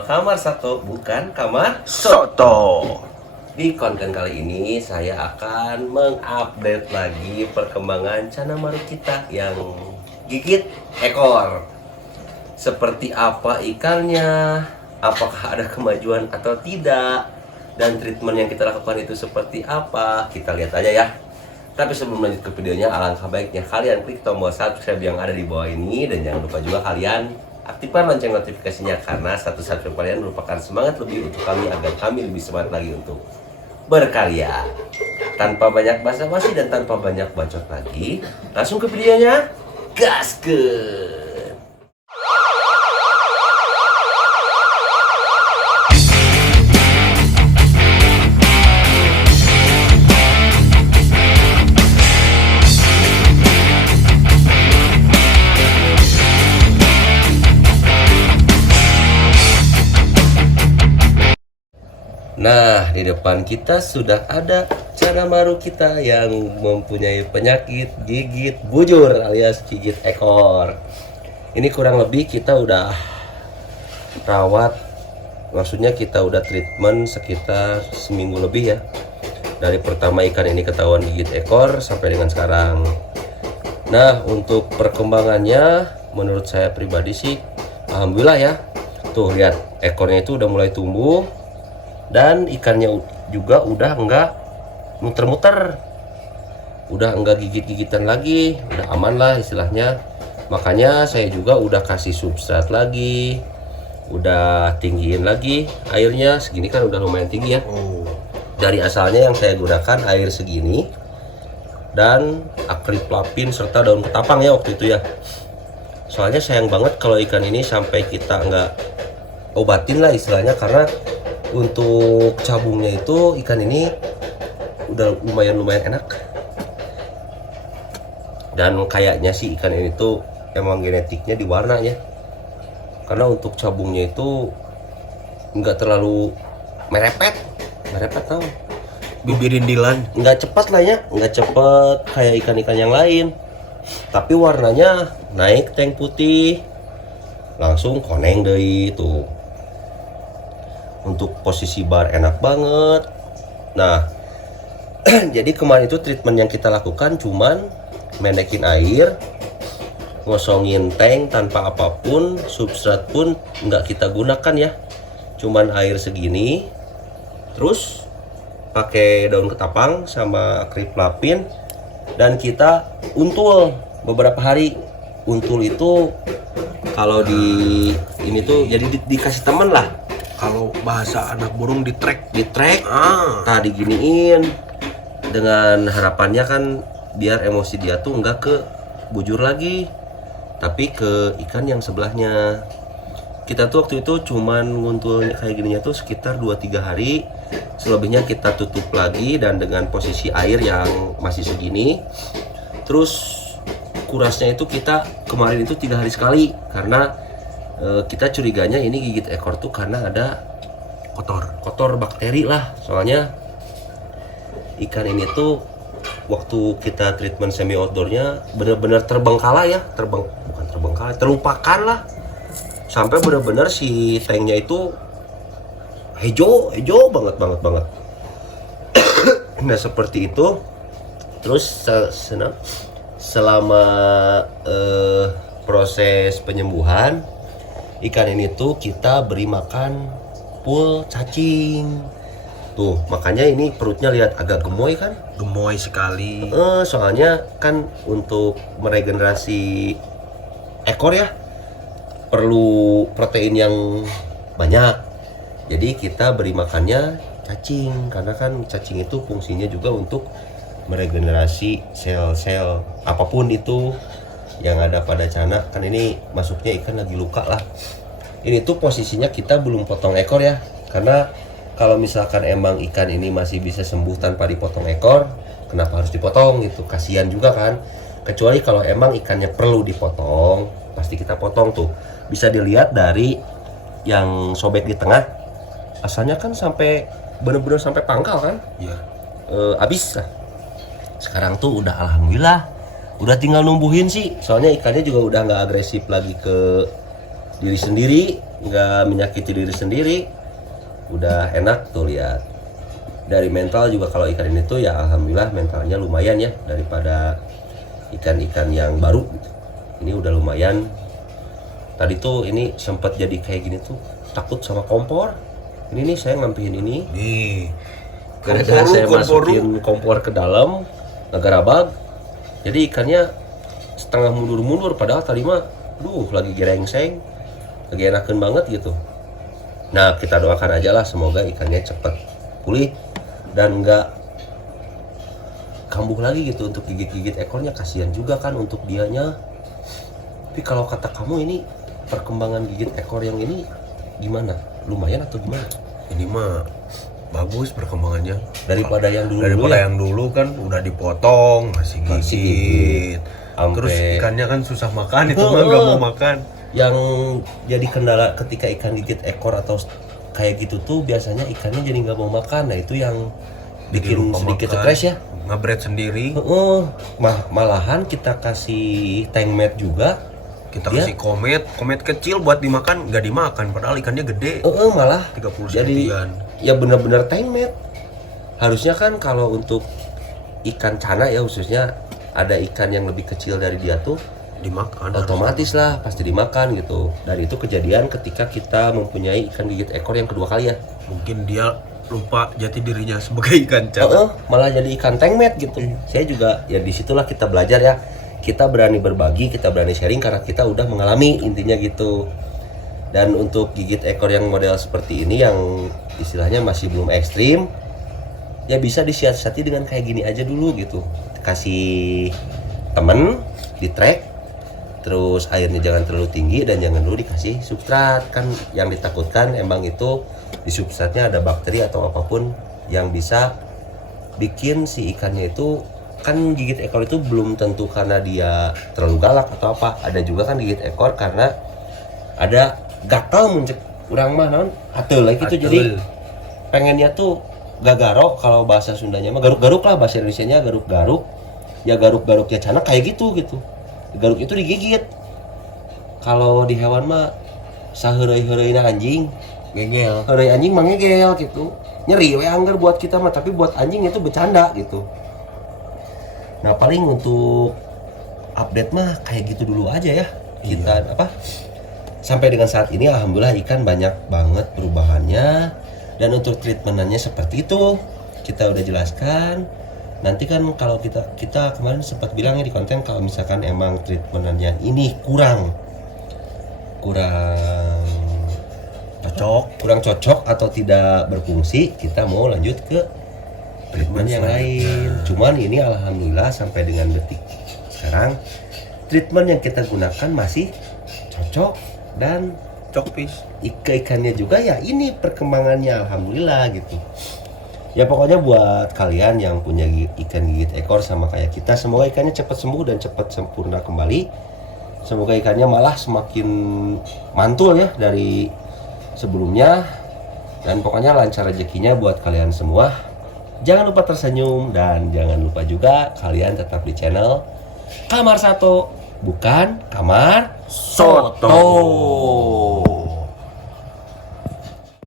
channel Kamar Satu, bukan Kamar Soto. Di konten kali ini saya akan mengupdate lagi perkembangan Canamaru kita yang gigit ekor. Seperti apa ikannya, apakah ada kemajuan atau tidak, dan treatment yang kita lakukan itu seperti apa, kita lihat aja ya. Tapi sebelum lanjut ke videonya, alangkah baiknya kalian klik tombol subscribe yang ada di bawah ini, dan jangan lupa juga kalian aktifkan lonceng notifikasinya, karena satu subscribe kalian merupakan semangat lebih untuk kami agar kami lebih semangat lagi untuk berkarya. Tanpa banyak basa-basi dan tanpa banyak bacot lagi, langsung ke videonya. Gaskeun. Nah, di depan kita sudah ada Canamaru kita yang mempunyai penyakit gigit bujur alias gigit ekor. Ini kurang lebih kita udah rawat, maksudnya kita udah treatment sekitar seminggu lebih ya. Dari pertama ikan ini ketahuan gigit ekor sampai dengan sekarang. Nah, untuk perkembangannya menurut saya pribadi sih alhamdulillah ya. Tuh lihat, ekornya itu udah mulai tumbuh. Dan ikannya juga udah enggak muter-muter, udah enggak gigit-gigitan lagi, udah aman lah istilahnya. Makanya saya juga udah kasih substrat lagi, udah tinggiin lagi airnya. Segini kan udah lumayan tinggi ya. Dari asalnya yang saya gunakan air segini dan akriplavin serta daun ketapang ya waktu itu ya. Soalnya sayang banget kalau ikan ini sampai kita enggak obatin lah istilahnya, karena untuk cabungnya itu ikan ini udah lumayan enak, dan kayaknya sih ikan ini tuh emang genetiknya di warna ya, karena untuk cabungnya itu nggak terlalu merepet tau, Bibirin Dilan. nggak cepat lah ya, nggak cepet kayak ikan-ikan yang lain, tapi warnanya naik tank putih langsung koneng deh itu. Untuk posisi bar enak banget. Nah, jadi kemarin itu treatment yang kita lakukan cuman mendekin air, ngosongin tank tanpa apapun, substrat pun nggak kita gunakan ya, cuman air segini, terus pakai daun ketapang sama akriplavin, dan kita untul beberapa hari. Untul itu kalau di ini tuh jadi dikasih temen lah. Kalau bahasa anak burung di track. Nah diginiin, dengan harapannya kan biar emosi dia tuh nggak ke bujur lagi, tapi ke ikan yang sebelahnya. Kita tuh waktu itu cuman nguntulnya kayak gininya tuh sekitar 2-3 hari, selebihnya kita tutup lagi dan dengan posisi air yang masih segini. Terus kurasnya itu kita kemarin itu 3 hari sekali, karena kita curiganya ini gigit ekor tuh karena ada kotor bakteri lah. Soalnya ikan ini tuh waktu kita treatment semi outdoornya bener-bener terbengkalai ya, bukan terbengkalai, terlupakan lah, sampai bener-bener si tanknya itu hijau banget. Nah seperti itu. Terus selama proses penyembuhan ikan ini tuh kita beri makan full cacing. Tuh makanya ini perutnya lihat agak gemoy kan, Gemoy sekali. soalnya kan untuk meregenerasi ekor ya perlu protein yang banyak, jadi kita beri makannya cacing, karena kan cacing itu fungsinya juga untuk meregenerasi sel-sel apapun itu yang ada pada cana. Kan ini masuknya ikan lagi luka lah. Ini tuh posisinya kita belum potong ekor ya, karena kalau misalkan emang ikan ini masih bisa sembuh tanpa dipotong ekor, kenapa harus dipotong gitu, kasihan juga kan. Kecuali kalau emang ikannya perlu dipotong, pasti kita potong. Tuh bisa dilihat dari yang sobek di tengah, asalnya kan sampai bener-bener sampai pangkal kan. Iya. Abis lah. Sekarang tuh udah alhamdulillah, udah tinggal numbuhin sih, soalnya ikannya juga udah nggak agresif lagi ke diri sendiri, nggak menyakiti diri sendiri. Udah enak tuh lihat. Dari mental juga kalau ikan ini tuh ya alhamdulillah mentalnya lumayan ya daripada ikan-ikan yang baru gitu. Ini udah lumayan. Tadi tuh ini sempat jadi kayak gini tuh takut sama kompor. Ini nih saya ngampihin ini. Nih. Gara-gara saya Komporu. masukin kompor ke dalam nagarabag. Jadi ikannya setengah mundur-mundur padahal tadi mah lagi gerengseng. Lagi enakan banget gitu. Nah, kita doakan aja lah semoga ikannya cepat pulih dan enggak kambuh lagi gitu untuk gigit-gigit ekornya, kasihan juga kan untuk dianya. Tapi kalau kata kamu ini perkembangan gigit ekor yang ini gimana? Lumayan atau gimana? Ini mah bagus perkembangannya Daripada yang dulu yang dulu kan udah dipotong masih Masih gigit. Ampe- Terus ikannya kan susah makan itu mah nggak mau makan. Yang jadi kendala ketika ikan gigit ekor atau kayak gitu tuh biasanya ikannya jadi nggak mau makan. Nah itu yang bikin lupa sedikit makan. stres ya. Ngebread sendiri, Malahan kita kasih tank mat juga. kita Dia- kasih komet kecil buat dimakan, nggak dimakan padahal ikannya gede. Malah 30 jadi sentian. ya bener-bener tank mat. Harusnya kan kalau untuk ikan cana ya khususnya ada ikan yang lebih kecil dari dia tuh Dimakan. otomatis lah pasti dimakan gitu. Dan itu kejadian ketika kita mempunyai ikan gigit ekor yang kedua kali ya. Mungkin dia lupa jati dirinya sebagai ikan cana. Malah jadi ikan tengmet gitu. Saya juga ya disitulah kita belajar ya. Kita berani berbagi, kita berani sharing karena kita udah mengalami intinya gitu. Dan untuk gigit ekor yang model seperti ini yang istilahnya masih belum ekstrim, ya bisa disiasati dengan kayak gini aja dulu gitu. Kasih temen di track, terus airnya jangan terlalu tinggi dan jangan dulu dikasih substrat. Kan yang ditakutkan emang itu di substratnya ada bakteri atau apapun yang bisa bikin si ikannya itu, kan gigit ekor itu belum tentu karena dia terlalu galak atau apa, ada juga kan gigit ekor karena ada gatal muncul urang mah naon ateul lagi gitu. Jadi pengennya tuh gagaro, kalau bahasa Sundanya mah garuk-garuk lah, bahasa Indonesianya garuk-garuk. Ya garuk-garuknya canak kayak gitu. Garuk itu digigit. Kalau di hewan mah saheureuy-heureuyna anjing, Gegel. heureuy anjing mah ngegel gitu. Nyeri we anggar buat kita mah, tapi buat anjing itu bercanda gitu. Nah, paling untuk update mah kayak gitu dulu aja ya. Kita sampai dengan saat ini alhamdulillah ikan banyak banget perubahannya. Dan untuk treatmentannya seperti itu kita udah jelaskan. Nanti kan kalau kita kemarin sempat bilangnya di konten kalau misalkan emang treatmentannya ini kurang cocok atau tidak berfungsi, kita mau lanjut ke treatment yang lain. Cuman ini alhamdulillah sampai dengan detik sekarang treatment yang kita gunakan masih cocok dan Cokpis. ikannya juga ya ini perkembangannya alhamdulillah gitu. Ya pokoknya buat kalian yang punya ikan gigit ekor sama kayak kita, semoga ikannya cepat sembuh dan cepat sempurna kembali. Semoga ikannya malah semakin mantul ya dari sebelumnya. Dan pokoknya lancar rezekinya buat kalian semua. Jangan lupa tersenyum dan jangan lupa juga kalian tetap di channel Kamar Sato, bukan Kamar Soto.